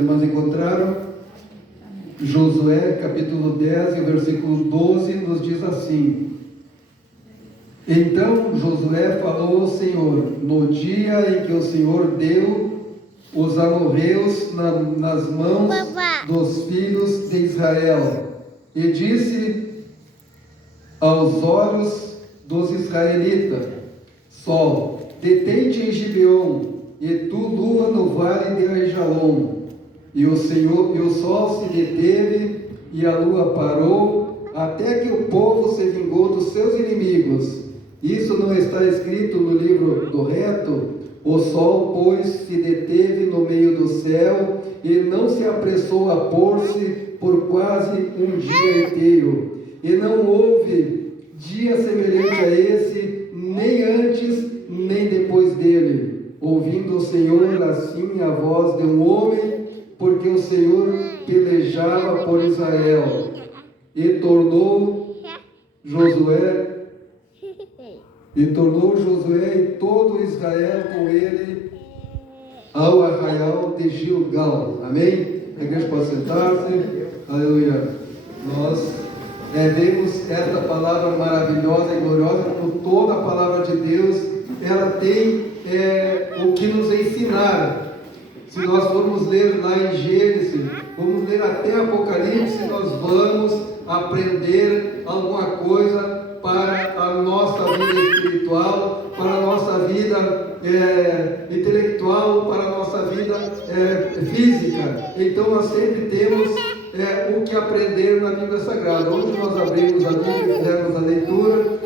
Irmãos encontraram? Josué capítulo 10 e o versículo 12 nos diz assim: Então Josué falou ao Senhor no dia em que o Senhor deu os amorreus nas mãos dos filhos de Israel, e disse aos olhos dos israelitas: Sol, detente em Gibeon, e tu, lua, no vale de Aijalon. E o sol se deteve e a lua parou, até que o povo se vingou dos seus inimigos. Isso não está escrito no livro do reto? O sol, pois, se deteve no meio do céu e não se apressou a pôr-se por quase um dia inteiro. E não houve dia semelhante a esse, nem antes, nem depois dele. Ouvindo o Senhor assim a voz de um homem, porque o Senhor pelejava por Israel, e tornou Josué e todo Israel com ele ao arraial de Gilgal. Amém? A igreja pode sentar-se. Aleluia. Nós vemos esta palavra maravilhosa e gloriosa, como toda a palavra de Deus, ela tem o que nos ensinar. Se nós formos ler lá em Gênesis, vamos ler até Apocalipse, nós vamos aprender alguma coisa para a nossa vida espiritual, para a nossa vida intelectual, para a nossa vida física. Então nós sempre temos o que aprender na Bíblia Sagrada. Onde nós abrimos a Bíblia e fizermos a leitura,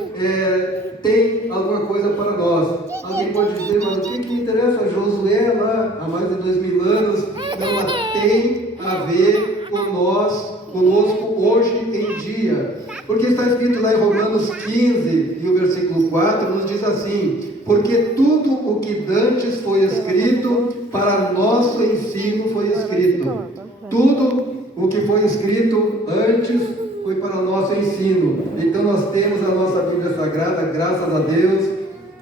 tem alguma coisa para nós. Alguém pode dizer: mas o que interessa Josué lá há mais de 2000 anos? Não, tem a ver conosco hoje em dia. Porque está escrito lá em Romanos 15 e o versículo 4 nos diz assim: porque tudo o que dantes foi escrito, para nosso ensino foi escrito. Tudo o que foi escrito antes foi para o nosso ensino. Então nós temos a nossa Bíblia Sagrada, graças a Deus,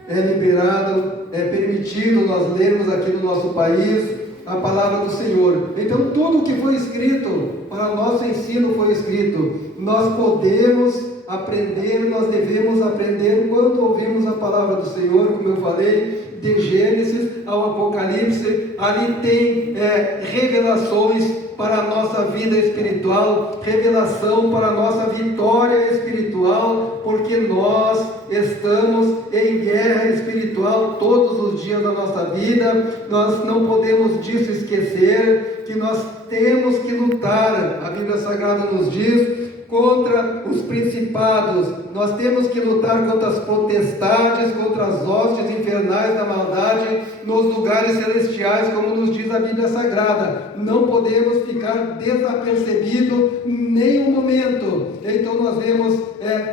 é liberado, é permitido nós lermos aqui no nosso país a palavra do Senhor. Então tudo o que foi escrito para o nosso ensino foi escrito. Nós podemos aprender, nós devemos aprender quando ouvimos a palavra do Senhor, como eu falei, de Gênesis ao Apocalipse. Ali tem revelações para a nossa vida espiritual, revelação para a nossa vitória espiritual, porque nós estamos em guerra espiritual todos os dias da nossa vida. Nós não podemos disso esquecer, que nós temos que lutar. A Bíblia Sagrada nos diz: contra os principados, nós temos que lutar contra as potestades, contra as hostes infernais da maldade nos lugares celestiais, como nos diz a Bíblia Sagrada. Não podemos ficar desapercebidos nem um momento. Então nós vemos,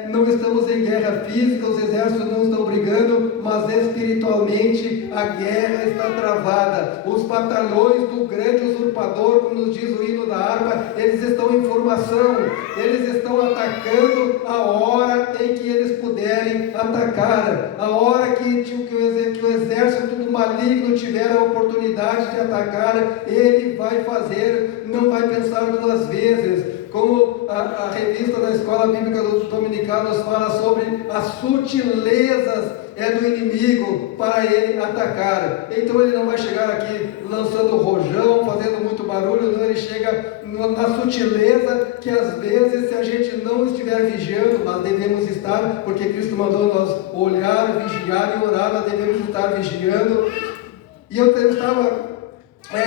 não estamos em guerra física, os exércitos não estão brigando, mas espiritualmente a guerra está travada. Os batalhões do grande usurpador, como nos diz o hino da harpa, eles estão em formação, eles estão atacando a hora em que eles puderem atacar, a hora que o exército do maligno tiver a oportunidade de atacar, ele vai fazer, não vai pensar duas vezes. Como a revista da Escola Bíblica Dominical nos fala sobre as sutilezas do inimigo para ele atacar. Então ele não vai chegar aqui lançando rojão, fazendo muito barulho, não. Ele chega na sutileza, que às vezes, se a gente não estiver vigiando, mas devemos estar, porque Cristo mandou nós olhar, vigiar e orar, nós devemos estar vigiando. E eu estava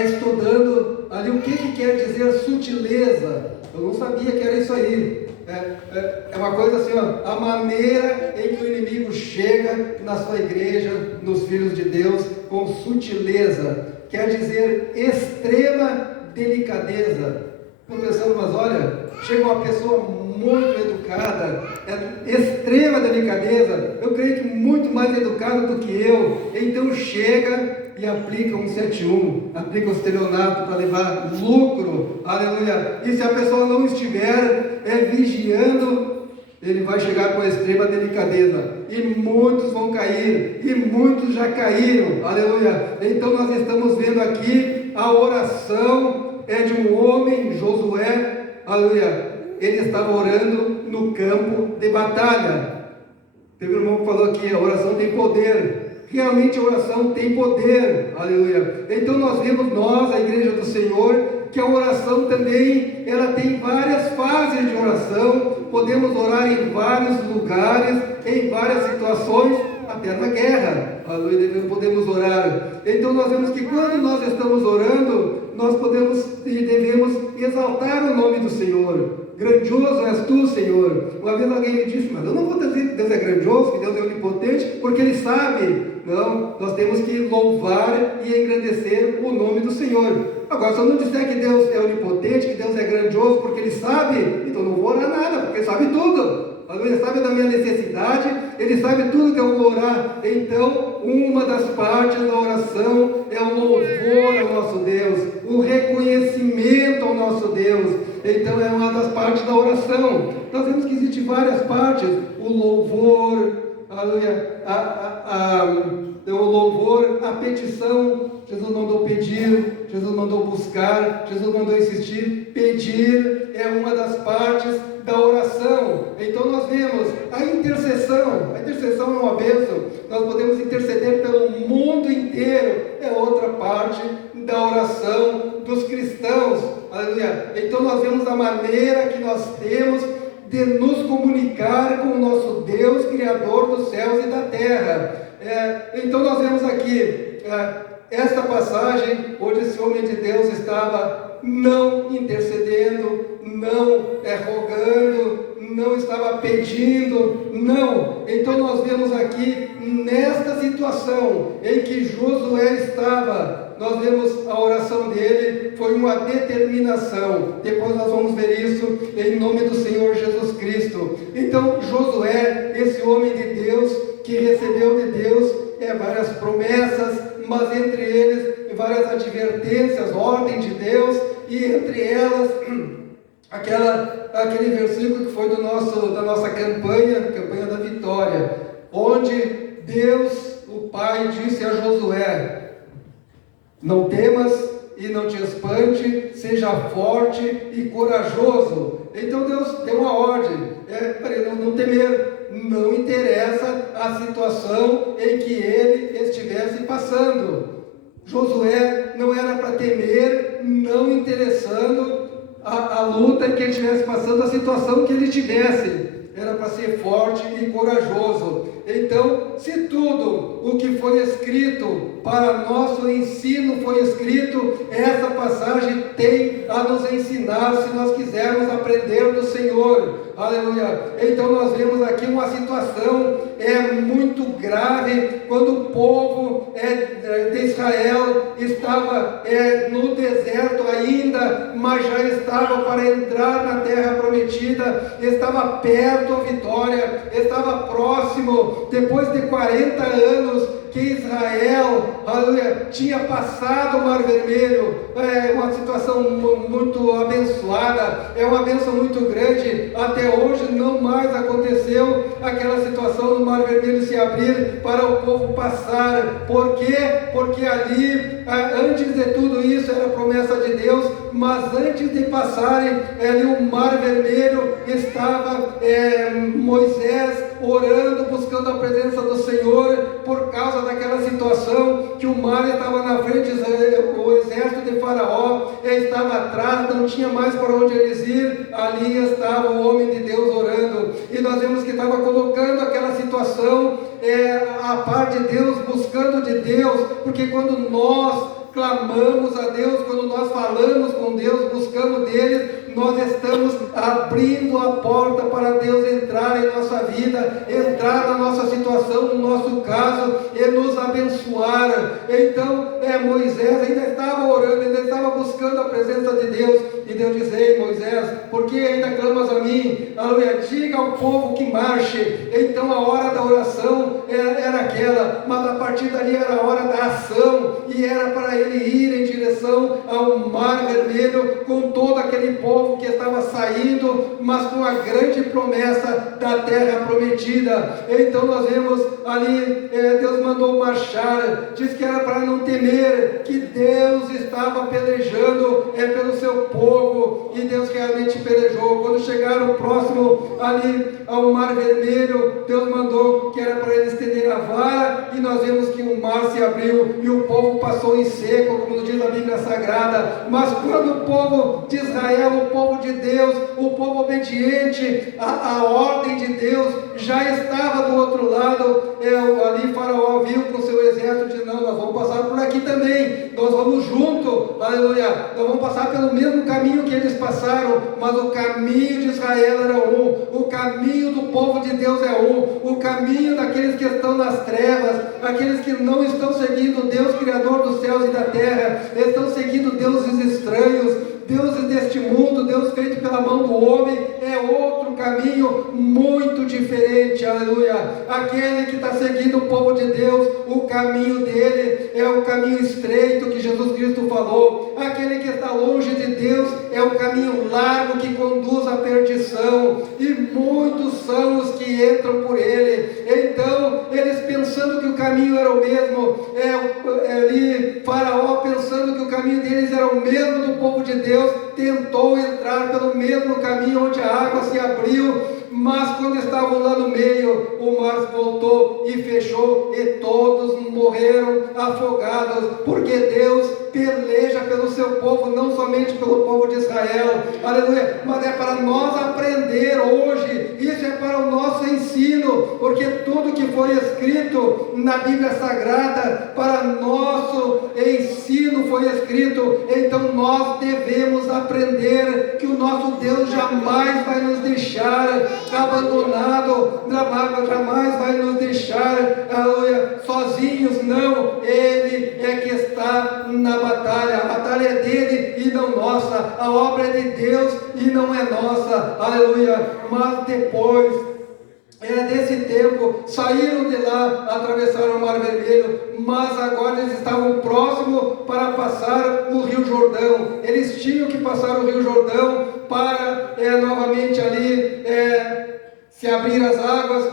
estudando ali o que quer dizer sutileza. Eu não sabia que era isso aí. É uma coisa assim, ó, a maneira em que o inimigo chega na sua igreja, nos filhos de Deus, com sutileza, quer dizer extrema delicadeza. Estou pensando, mas olha, chega uma pessoa muito educada, extrema delicadeza, eu creio que muito mais educada do que eu, então chega e aplica um 171, aplica o estelionato para levar lucro, aleluia. E se a pessoa não estiver vigiando, ele vai chegar com extrema delicadeza, e muitos vão cair, e muitos já caíram, aleluia. Então nós estamos vendo aqui a oração é de um homem, Josué, aleluia, ele estava orando no campo de batalha. Teve um irmão que falou aqui, a oração tem poder. Realmente a oração tem poder, aleluia. Então nós vemos, a igreja do Senhor, que a oração também, ela tem várias fases de oração. Podemos orar em vários lugares, em várias situações, até na guerra, aleluia, podemos orar. Então nós vemos que quando nós estamos orando, nós podemos e devemos exaltar o nome do Senhor. Grandioso és tu, Senhor. Uma vez alguém me disse, mas eu não vou dizer que Deus é grandioso, que Deus é onipotente, porque Ele sabe. Não, nós temos que louvar e engrandecer o nome do Senhor. Agora, se eu não disser que Deus é onipotente, que Deus é grandioso, porque Ele sabe, então não vou orar nada, porque Ele sabe tudo. Ele sabe da minha necessidade, Ele sabe tudo que eu vou orar. Então, uma das partes da oração é o louvor ao nosso Deus, o reconhecimento ao nosso Deus. Então, é uma das partes da oração. Nós vemos que existem várias partes: o louvor, aleluia, o louvor, a petição. Jesus mandou pedir, Jesus mandou buscar, Jesus mandou insistir. Pedir é uma das partes da oração. Então nós vemos a intercessão. A intercessão é uma bênção. Nós podemos interceder pelo mundo inteiro. É outra parte da oração dos cristãos. Aleluia. Então nós vemos a maneira que nós temos de nos comunicar com o nosso Deus, Criador dos céus e da terra. Então nós vemos aqui esta passagem onde esse homem de Deus estava não intercedendo, não rogando, não estava pedindo, não. Então nós vemos aqui, nesta situação em que Josué estava, nós vemos a oração dele, foi uma determinação. Depois nós vamos ver isso em nome do Senhor Jesus Cristo. Então Josué, esse homem de Deus, que recebeu de Deus várias promessas, mas entre eles várias advertências, ordem de Deus, e entre elas aquele versículo que foi da nossa campanha da vitória, onde Deus, o Pai, disse a Josué: não temas e não te espante, seja forte e corajoso. Então Deus deu uma ordem para ele não temer. Não interessa a situação em que ele estivesse passando. Josué não era para temer, não interessando a luta em que ele estivesse passando, a situação que ele tivesse. Era para ser forte e corajoso. Então, se tudo o que foi escrito para nosso ensino foi escrito, essa passagem tem a nos ensinar, se nós quisermos aprender do Senhor. Aleluia. Então nós vemos aqui uma situação muito grave, quando o povo de Israel estava no deserto ainda, mas já estava para entrar na terra prometida, estava perto a vitória, estava próximo. Depois de 40 anos que Israel, aleluia, tinha passado o Mar Vermelho, uma situação muito abençoada, uma bênção muito grande. Até hoje não mais aconteceu aquela situação do Mar Vermelho se abrir para o povo passar. Por quê? Porque ali, antes de tudo isso, era promessa de Deus, mas antes de passarem ali o Mar Vermelho, estava Moisés orando, buscando a presença do Senhor, por causa daquela situação que o mar estava na frente, o exército de Faraó estava atrás, não tinha mais para onde eles ir. Ali estava o homem de Deus orando, e nós vemos que estava colocando aquela situação a par de Deus, buscando de Deus, porque quando nós clamamos a Deus, quando nós falamos com Deus, buscamos dele, nós estamos abrindo a porta para Deus entrar em nossa vida, entrar na nossa situação, no nosso caso, e nos abençoar. Então, Moisés ainda estava orando, ainda estava buscando a presença de Deus, e Deus diz: ei Moisés, por que ainda clamas a mim? Aleluia, diga ao povo que marche. Então a hora da oração era aquela, mas a partir dali era a hora da ação, e era para ele ir em direção ao Mar Vermelho, com todo aquele povo que estava saindo, mas com a grande promessa da terra prometida. Então nós vemos ali, Deus mandou marchar, diz que era para não temer, que Deus estava pelejando pelo seu povo, e Deus realmente pelejou. Quando chegaram próximo ali ao Mar Vermelho, Deus mandou que era para eles estender a vara, e nós vemos que o mar se abriu e o povo passou em seco, como diz a Bíblia Sagrada. Mas quando o povo de Israel, o povo de Deus, o povo obediente à ordem de Deus, já estava do outro lado, ali Faraó viu com seu exército, disse: não, nós vamos passar por aqui também, nós vamos junto, aleluia, nós vamos passar pelo mesmo caminho que eles passaram, mas o caminho de Israel era um, o caminho do povo de Deus é um, o caminho daqueles que estão nas trevas, aqueles que não estão seguindo Deus, Criador dos céus e da terra, estão seguindo deuses estranhos, deuses deste mundo, Deus feito pela mão do homem, é outro caminho muito diferente, aleluia. Aquele que está seguindo o povo de Deus, o caminho dele é o caminho estreito que Jesus Cristo falou. Aquele que está longe de Deus é o caminho largo que conduz à perdição, e muitos são os que entram por ele. Então, eles pensando que o caminho era o mesmo, ali Faraó pensando que o caminho deles era o mesmo do povo de Deus, tentou entrar pelo mesmo caminho onde a água se abriu, mas quando estavam lá no meio, o mar voltou e fechou, e todos morreram afogados, porque Deus peleja pelo seu povo, não somente pelo povo de Israel, aleluia, mas é para nós aprender hoje, isso é para o nosso ensino, porque tudo que foi escrito na Bíblia Sagrada, para nosso ensino foi escrito. Então nós devemos aprender que o nosso Deus jamais vai nos deixar abandonado, jamais vai nos deixar, aleluia, sozinhos, não. Ele é que está na batalha, a batalha é dele e não nossa, a obra é de Deus e não é nossa, aleluia. Mas depois desse tempo, saíram de lá, atravessaram o Mar Vermelho, mas agora eles estavam próximos para passar o Rio Jordão. Eles tinham que passar o Rio Jordão para novamente ali se abrir as águas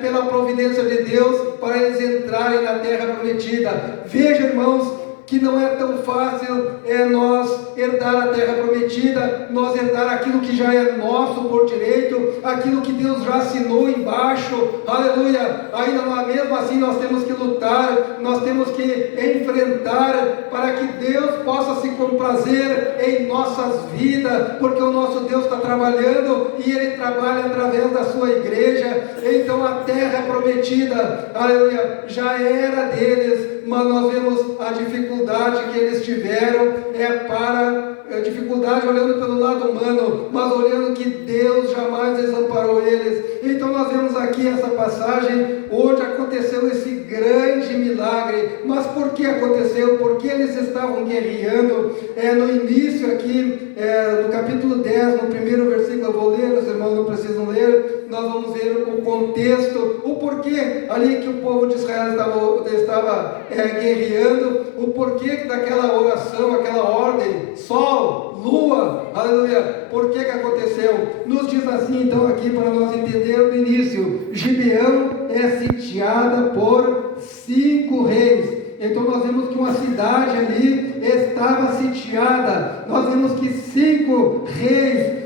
pela providência de Deus, para eles entrarem na terra prometida. Veja, irmãos, que não é tão fácil nós herdar a terra prometida, nós herdar aquilo que já é nosso por direito, aquilo que Deus já assinou embaixo, aleluia. Ainda mesmo assim nós temos que lutar, nós temos que enfrentar, para que Deus possa se comprazer em nossas vidas, porque o nosso Deus está trabalhando, e Ele trabalha através da sua igreja. Então a terra prometida, aleluia, já era deles, mas nós vemos a dificuldade que eles tiveram, para a dificuldade olhando pelo lado humano, mas olhando que Deus jamais desamparou eles. Então nós vemos aqui essa passagem onde aconteceu esse grande milagre. Mas por que aconteceu? Porque eles estavam guerreando. No início aqui, no capítulo 10, no primeiro versículo, eu vou ler, os irmãos não precisam ler, nós vamos ver o contexto, o porquê ali que o povo de Israel estava guerreando, o porquê daquela oração, aquela ordem, sol, lua, aleluia, por que aconteceu? Nos diz assim então aqui, para nós entendermos no início: Gibeão é sitiada por 5 reis. Então nós vemos que uma cidade ali estava sitiada. Nós vemos que 5 reis,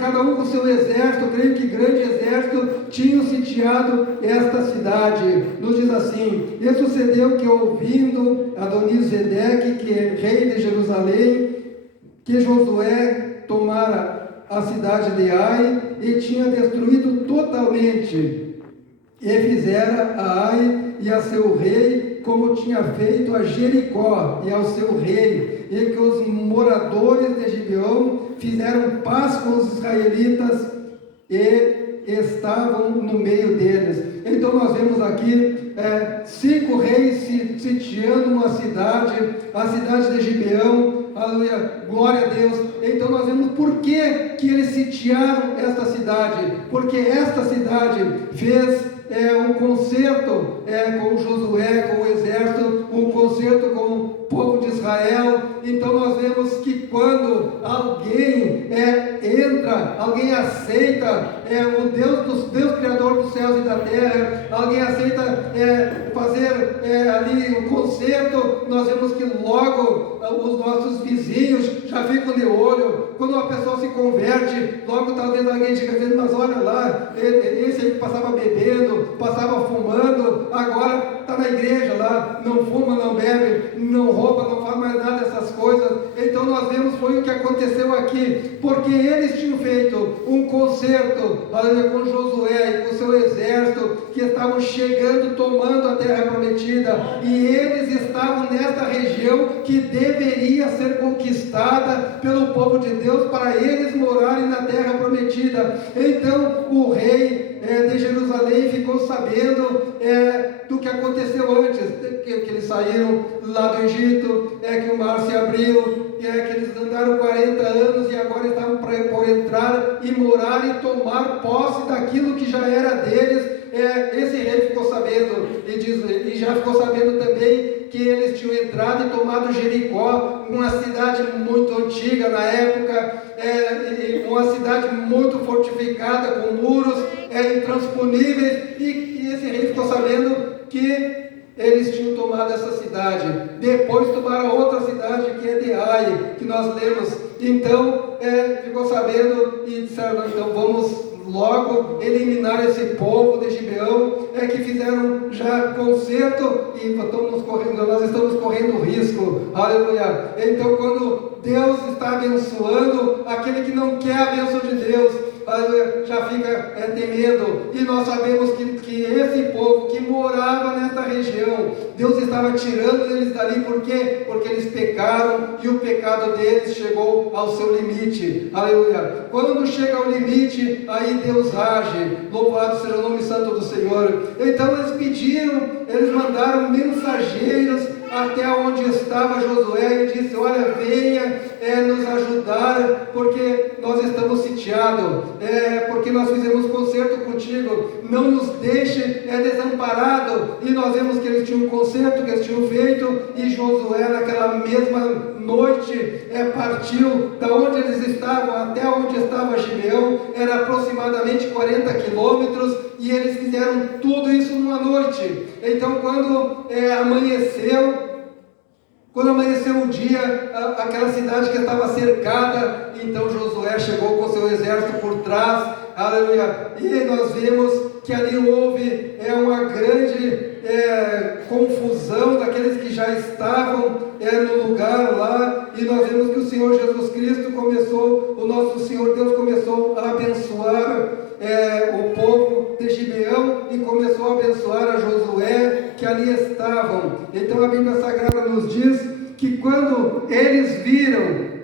cada um com seu exército, creio que grande exército, tinham sitiado esta cidade. Nos diz assim: e sucedeu que, ouvindo Adonisedeque, que é rei de Jerusalém, que Josué tomara a cidade de Ai e tinha destruído totalmente, e fizera a Ai e a seu rei como tinha feito a Jericó e ao seu rei, e que os moradores de Gibeão fizeram paz com os israelitas e estavam no meio deles. Então nós vemos aqui 5 reis sitiando uma cidade, a cidade de Gibeão, aleluia, glória a Deus. Então nós vemos por que eles sitiaram esta cidade, porque esta cidade fez um concerto com Josué, com o exército, um concerto com o povo de Israel. Então nós vemos que quando alguém aceita o Deus Criador dos céus e da terra, alguém aceita fazer ali um concerto, nós vemos que logo os nossos vizinhos já ficam de olho. Quando uma pessoa se converte, logo talvez alguém diga dizendo, mas olha lá, esse aí que passava bebendo, passava fumando, agora está na igreja lá, não fuma, não bebe, não rouba, não faz mais nada dessas coisas. Então nós vemos foi o que aconteceu aqui, porque eles tinham feito um concerto com Josué e com seu exército, que estavam chegando, tomando a terra prometida, e eles estavam nesta região que deveria ser conquistada pelo povo de Deus, para eles morarem na terra prometida. Então o rei de Jerusalém ficou sabendo do que aconteceu antes, que eles saíram lá do Egito, que o mar se abriu, que eles andaram 40 anos e agora estavam por entrar e morar e tomar posse daquilo que já era deles. Esse rei ficou sabendo e já ficou sabendo também que eles tinham entrado e tomado Jericó, uma cidade muito antiga na época, uma cidade muito fortificada, com muros intransponíveis, e esse rei ficou sabendo que eles tinham tomado essa cidade. Depois tomaram outra cidade, que é de Ai, que nós lemos. Então ficou sabendo e disseram, então vamos logo eliminar esse povo de Gibeão, que fizeram já concerto e nós estamos correndo risco. Aleluia. Então quando Deus está abençoando, aquele que não quer a bênção de Deus já fica temendo. E nós sabemos que esse povo que morava nesta região, Deus estava tirando eles dali. Por quê? Porque eles pecaram e o pecado deles chegou ao seu limite. Aleluia. Quando chega ao limite, aí Deus age. Louvado seja o nome santo do Senhor. Então eles mandaram mensageiros até onde estava Josué e disse, olha, venha nos ajudar, porque nós estamos sitiados, porque nós fizemos concerto contigo, não nos deixe desamparado. E nós vemos que eles tinham um concerto que eles tinham feito, e Josué naquela mesma noite partiu da onde eles estavam até onde estava Gibeão, era aproximadamente 40 quilômetros, e eles fizeram tudo isso numa noite. Então quando amanheceu o dia, aquela cidade que estava cercada, então Josué chegou com seu exército por trás, aleluia, e nós vemos que ali houve uma grande confusão daqueles que já estavam no lugar lá, e nós vemos que o Senhor Jesus Cristo o nosso Senhor Deus começou a abençoar o povo de Gibeão, e começou a abençoar a Josué que ali estavam. Então a Bíblia Sagrada nos diz que quando eles viram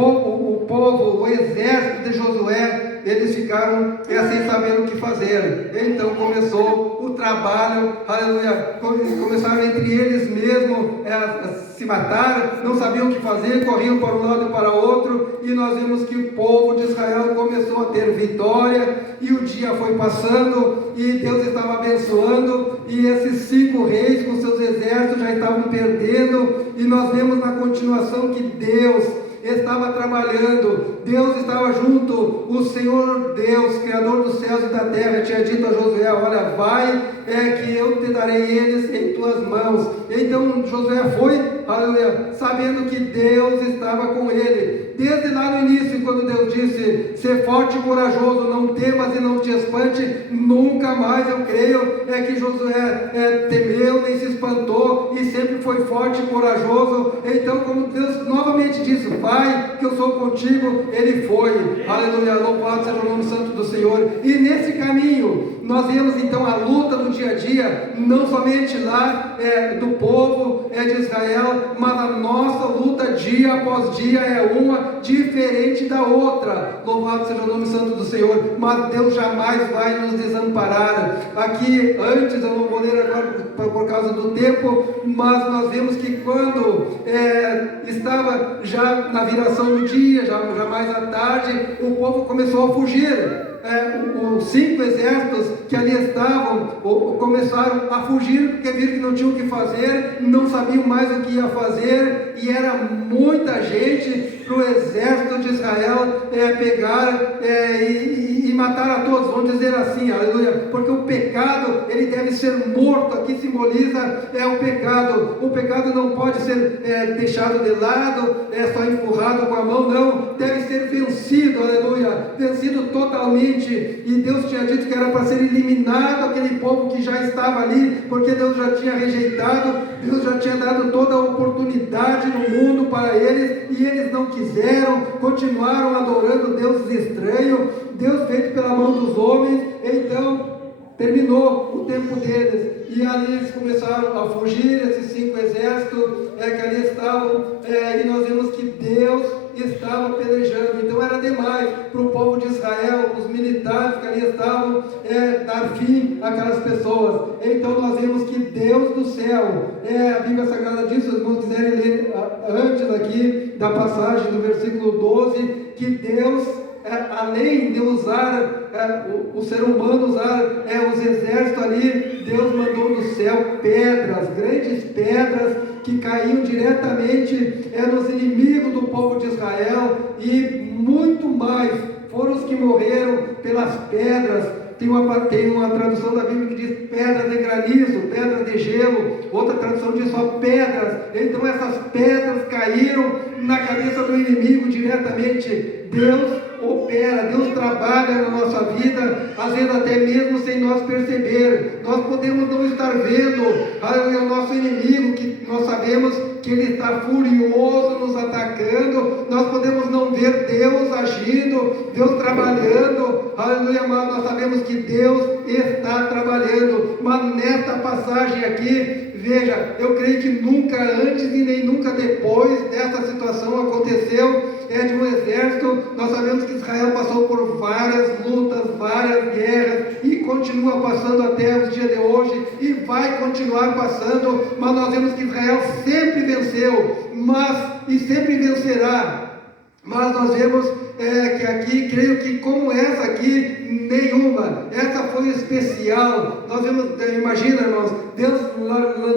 o exército de Josué, eles ficaram sem saber o que fazer. Então começou o trabalho, aleluia, começaram entre eles mesmos a se matar, não sabiam o que fazer, corriam para um lado e para o outro, e nós vemos que o povo de Israel começou a ter vitória, e o dia foi passando, e Deus estava abençoando, e esses 5 reis com seus exércitos já estavam perdendo, e nós vemos na continuação que Deus estava trabalhando, Deus estava junto. O Senhor Deus, Criador dos céus e da terra, tinha dito a Josué, olha, vai, que eu te darei eles em tuas mãos. Então Josué foi, aleluia, sabendo que Deus estava com ele. Desde lá no início, quando Deus disse, ser forte e corajoso, não temas e não te espante, nunca mais, eu creio, que Josué temeu, nem se espantou, e sempre foi forte e corajoso. Então, como Deus novamente disse, vai, que eu sou contigo, ele foi. Aleluia, louvado seja o nome santo do Senhor. E nesse caminho, nós vemos então a luta do dia a dia, não somente lá do povo de Israel, mas a nossa luta dia após dia é uma diferente da outra. Louvado seja o nome santo do Senhor. Mas Deus jamais vai nos desamparar. Aqui antes, eu não vou ler agora por causa do tempo, mas nós vemos que quando estava já na viração do dia, já mais à tarde, o povo começou a fugir. os 5 exércitos que ali estavam começaram a fugir, porque viram que não tinham o que fazer, não sabiam mais o que ia fazer, e era muita gente para o exército de Israel pegar e matar a todos, vamos dizer assim, aleluia, porque o pecado, ele deve ser morto. Aqui simboliza o pecado não pode ser deixado de lado, só empurrado com a mão, não, deve ser vencido, aleluia, vencido totalmente. E Deus tinha dito que era para ser eliminado aquele povo que já estava ali, porque Deus já tinha rejeitado, Deus já tinha dado toda a oportunidade no mundo para eles, e eles não quiseram, continuaram adorando deuses estranhos, Deus feito pela mão dos homens. Então terminou o tempo deles, e ali eles começaram a fugir, esses 5 exércitos que ali estavam, e nós vemos que Deus estava pelejando. Então era demais para o povo de Israel, os militares que ali estavam, dar fim àquelas pessoas. Então nós vemos que Deus do céu, a Bíblia Sagrada diz, se os irmãos quiserem ler antes aqui da passagem do versículo 12, que Deus, além de usar o ser humano, usar os exércitos ali, Deus mandou do céu pedras, grandes pedras, que caíam diretamente nos inimigos do povo de Israel, e muito mais foram os que morreram pelas pedras. Tem uma tradução da Bíblia que diz pedras de granizo, pedras de gelo, outra tradução diz só pedras. Então essas pedras caíram na cabeça do inimigo diretamente. Deus opera, Deus trabalha na nossa vida, às vezes até mesmo sem nós perceber. Nós podemos não estar vendo o nosso inimigo, que nós sabemos que ele está furioso nos atacando, nós podemos não ver Deus agindo, Deus trabalhando, aleluia, mas nós sabemos que Deus está trabalhando. Mas nesta passagem aqui, veja, eu creio que nunca antes e nem nunca depois dessa situação aconteceu, de um exército. Nós sabemos que Israel passou por várias lutas, várias guerras, e continua passando até os dias de hoje, e vai continuar passando, mas nós vemos que Israel sempre venceu, e sempre vencerá. Mas nós vemos que aqui, creio que como essa aqui, nenhuma, essa foi especial. Nós vemos, imagina, irmãos, Deus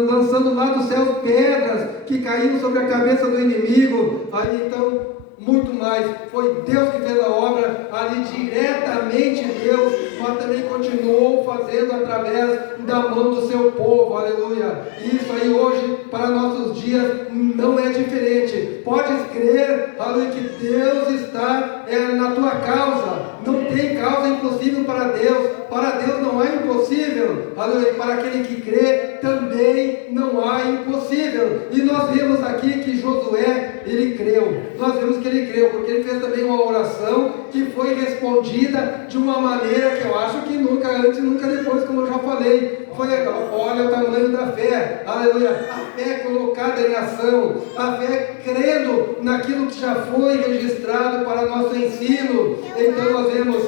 lançando lá do céu pedras que caíram sobre a cabeça do inimigo. Aí então, muito mais, foi Deus que fez a obra ali, diretamente Deus, mas também continuou fazendo através da mão do seu povo, aleluia. Isso aí hoje, para nossos dias, não é diferente. Podes crer, aleluia, que Deus está na tua causa. Não tem causa impossível para Deus não há impossível, aleluia. Para aquele que crê, também não há impossível. E nós vemos aqui que Josué, ele creu. Nós vemos que ele creu, porque ele fez também uma oração que foi respondida de uma maneira que eu acho que nunca antes, nunca depois, como eu já falei. Olha o tamanho da fé, aleluia, a fé colocada em ação, a fé crendo naquilo que já foi registrado para nosso ensino. Então nós vemos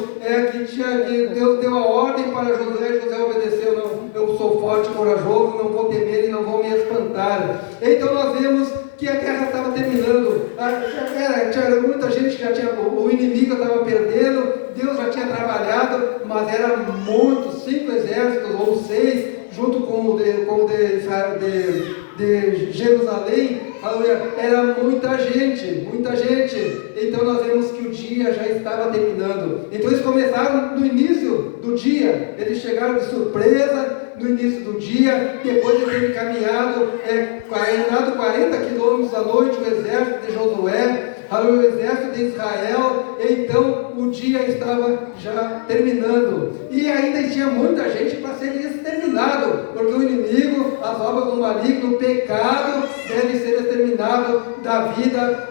que Deus deu a ordem para Josué, Josué obedeceu. Não, eu sou forte e corajoso, não vou temer e não vou me espantar. Então nós vemos que a guerra estava terminando, tinha muita gente que já tinha, o inimigo estava perdendo, Deus já tinha trabalhado, mas era muitos, 5 exércitos ou 6, junto com o de Jerusalém, era muita gente. Então nós vemos que o dia já estava terminando. Então eles começaram no início do dia, eles chegaram de surpresa no início do dia, depois de terem caminhado 40 quilômetros à noite, o exército de Josué, o exército de Israel. Então o dia estava já terminando, e ainda tinha muita gente para ser exterminado, porque o inimigo, as obras do maligno, o pecado deve ser exterminado da vida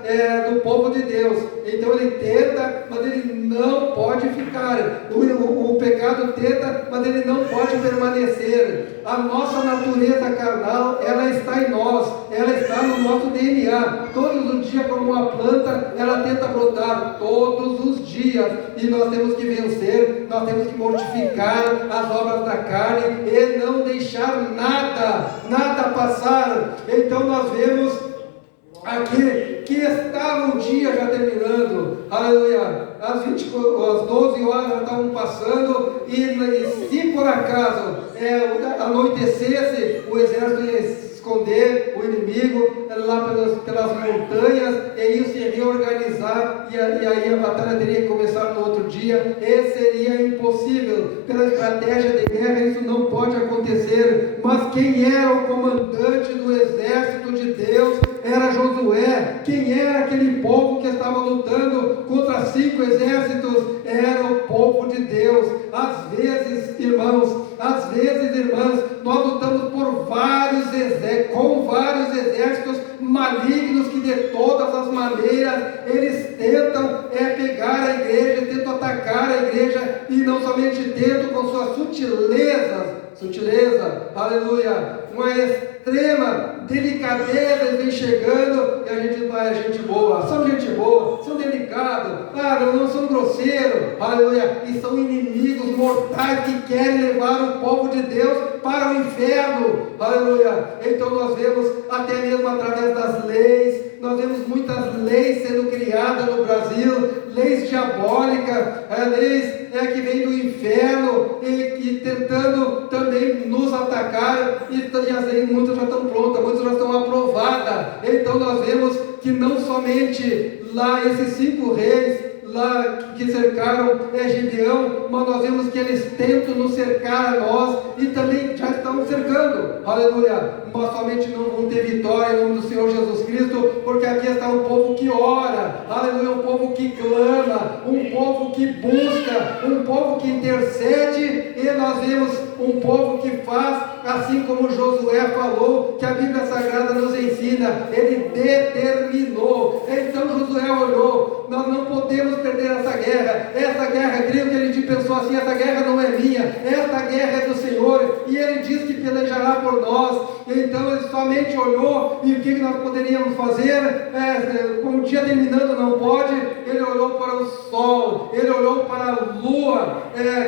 do povo de Deus. Então ele tenta, mas ele não pode ficar. O pecado tenta, mas ele não pode permanecer. A nossa natureza carnal, ela está em nós, ela está no nosso DNA. Todos os dias, como uma planta, ela tenta brotar todos os dias, e nós temos que vencer, nós temos que mortificar as obras da carne e não deixar nada passar. Então nós vemos aqui que estava o dia já terminando, aleluia, as 12 horas já estavam passando, e se por acaso anoitecesse, o exército ia esconder o inimigo lá pelas montanhas, e iam se reorganizar, e aí a batalha teria que começar no outro dia. Esse seria impossível, pela estratégia de guerra isso não pode acontecer. Mas quem era o comandante do exército de Deus? Era Josué. Quem era aquele povo que estava lutando contra 5 exércitos? Era o povo de Deus. Às vezes, irmãs, nós lutamos com vários exércitos malignos que de todas as maneiras eles tentam pegar a igreja, tentam atacar a igreja, e não somente tentam, com suas sutileza, aleluia, uma extrema delicadeza, eles vêm chegando, e a gente vai, é gente boa, são delicados, não são grosseiros, aleluia, e são inimigos mortais que querem levar o povo de Deus para o inferno, aleluia. Então nós vemos, até mesmo através das leis, nós vemos muitas leis sendo criadas no Brasil, leis diabólicas, leis que vêm do inferno e tentando também nos atacar, e as leis muitas já estão prontas, muitas já estão aprovadas. Então nós vemos que não somente lá esses 5 reis lá que cercaram Gibeão, mas nós vemos que eles tentam nos cercar a nós, e também já estão cercando, aleluia, mas somente não vão ter vitória em nome do Senhor Jesus Cristo, porque aqui está um povo que ora, aleluia, um povo que clama, um povo que busca, um povo que intercede, e nós vemos um povo que faz, assim como Josué falou, que a Bíblia Sagrada nos ensina, ele determinou. Então Josué olhou, nós não podemos perder essa guerra, creio que ele pensou assim, essa guerra não é minha, essa guerra é do Senhor, e ele diz que pelejará por nós. Então ele somente olhou, e o que nós poderíamos fazer? Com o dia terminando não pode, ele olhou para o sol, ele olhou para a lua,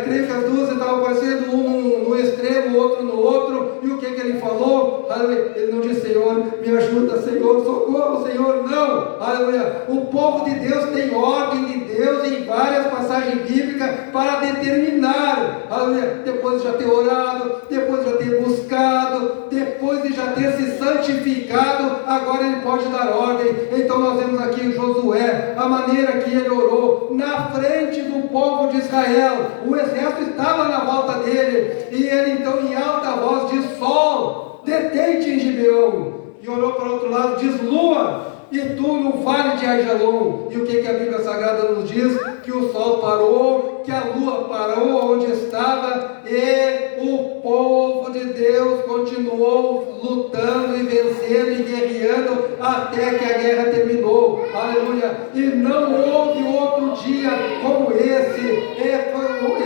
creio que as duas estavam aparecendo, um no extremo, o outro no outro, e o que ele falou? Aleluia. Ele não disse, Senhor, me ajuda, Senhor, socorro, Senhor, não, aleluia. O povo de Deus tem ordem de Deus em várias passagens bíblicas para determinar, aleluia, depois de já ter orado, depois de já ter buscado, depois de já ter se santificado, agora ele pode dar ordem. Então nós vemos aqui Josué, a maneira que ele orou, na frente do povo de Israel, o exército estava na volta dele, e ele então em alta voz diz, sol, detente em Gibeão, e olhou para o outro lado, diz, lua, e tu no vale de Ajalon. E o que a Bíblia Sagrada nos diz? Que o sol parou, que a lua parou onde estava, e o povo de Deus continuou lutando e vencendo e guerreando até que a guerra terminou, aleluia. E não houve outro dia como esse.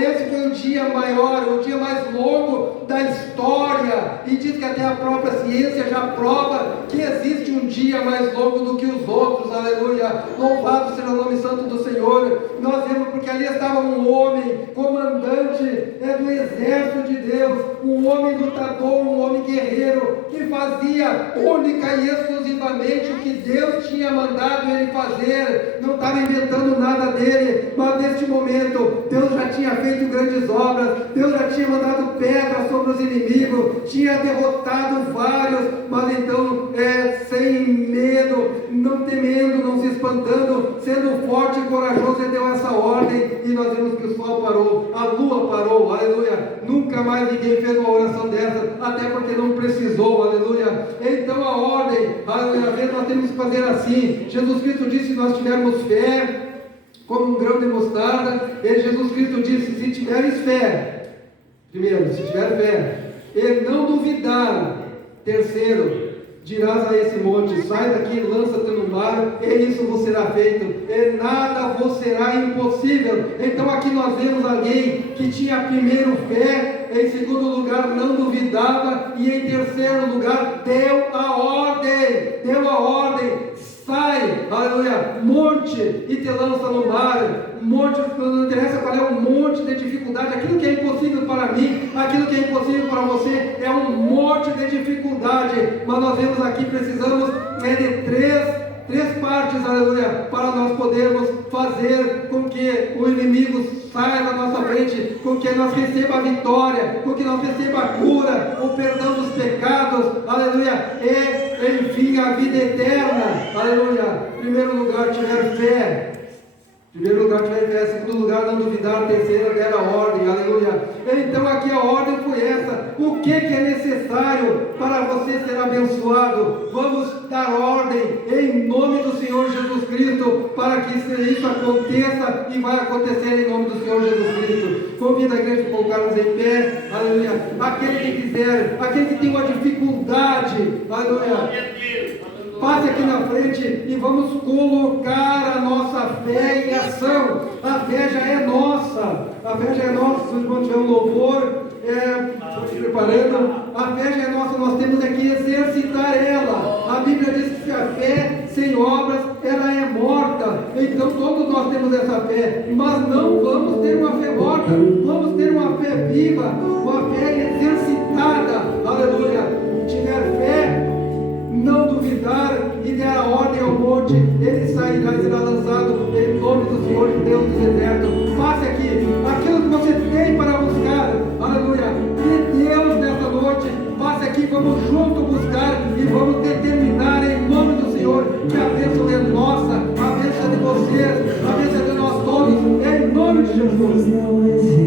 Esse foi o dia maior, o dia mais longo da história, e diz que até a própria ciência já prova que existe um dia mais longo do que os outros, aleluia. Louvado seja o nome santo do Senhor. Nós vemos, porque ali estava um homem, comandante do exército de Deus, um homem lutador, um homem guerreiro, que fazia única e exclusivamente o que Deus tinha mandado ele fazer, não estava inventando nada dele, mas neste momento, Deus já tinha feito grandes obras, Deus já tinha mandado pedras sobre os inimigos, tinha derrotado vários, mas então, sem medo, não temendo, não se espantando, sendo forte e corajoso, ele deu essa ordem, e nós vemos que o sol parou, a lua parou, aleluia. Nunca mais ninguém fez uma oração dessa, até porque não precisou, aleluia. Então a ordem, aleluia, nós temos que fazer assim. Jesus Cristo disse, se nós tivermos fé, como um grão de mostarda, e Jesus Cristo disse, se tiveres fé, primeiro, se tiver fé, e não duvidar, terceiro, dirás a esse monte, sai daqui, lança-te no mar, e isso vos será feito, e nada vos será impossível. Então aqui nós vemos alguém que tinha primeiro fé, em segundo lugar não duvidava, e em terceiro lugar deu a ordem, sai, aleluia, monte, e te lança no mar. Monte, não interessa qual é o monte de dificuldade, aquilo que é impossível para mim, aquilo que é impossível para você, é um monte de dificuldade, mas nós aqui precisamos de três partes, aleluia, para nós podermos fazer com que o inimigo saia da nossa frente, com que nós receba a vitória, com que nós receba a cura, o perdão dos pecados, aleluia, e enfim a vida eterna, aleluia. Em primeiro lugar, tiver fé. Primeiro lugar, tiver fé. Segundo lugar, não duvidar. Terceiro, der a ordem, aleluia. Então aqui a ordem foi essa. O que é necessário para você ser abençoado? Vamos dar ordem em nome do Senhor Jesus Cristo, para que isso aconteça, e vai acontecer em nome do Senhor Jesus Cristo. Convido a igreja a colocarmos em pé, aleluia. Aquele que quiser, aquele que tem uma dificuldade, aleluia, passe aqui na frente e vamos colocar a nossa fé em ação. A fé já é nossa. A fé já é nossa. Se não tiver um louvor, estou te preparando. A fé já é nossa. Nós temos que exercitar ela. A Bíblia diz que a fé sem obras, ela é morta. Então todos nós temos essa fé. Mas não vamos ter uma fé morta. Vamos ter uma fé viva. Uma fé exercitada. Aleluia. Se tiver fé, não duvidar e der a ordem ao monte, ele sairá e será lançado em nome do Senhor de Deus dos exércitos. Passe aqui, aquilo que você tem para buscar, aleluia, de Deus nessa noite. Passe aqui, vamos junto buscar e vamos determinar em nome do Senhor que a bênção é nossa, a bênção é de vocês, a bênção é de nós todos, em nome de Jesus.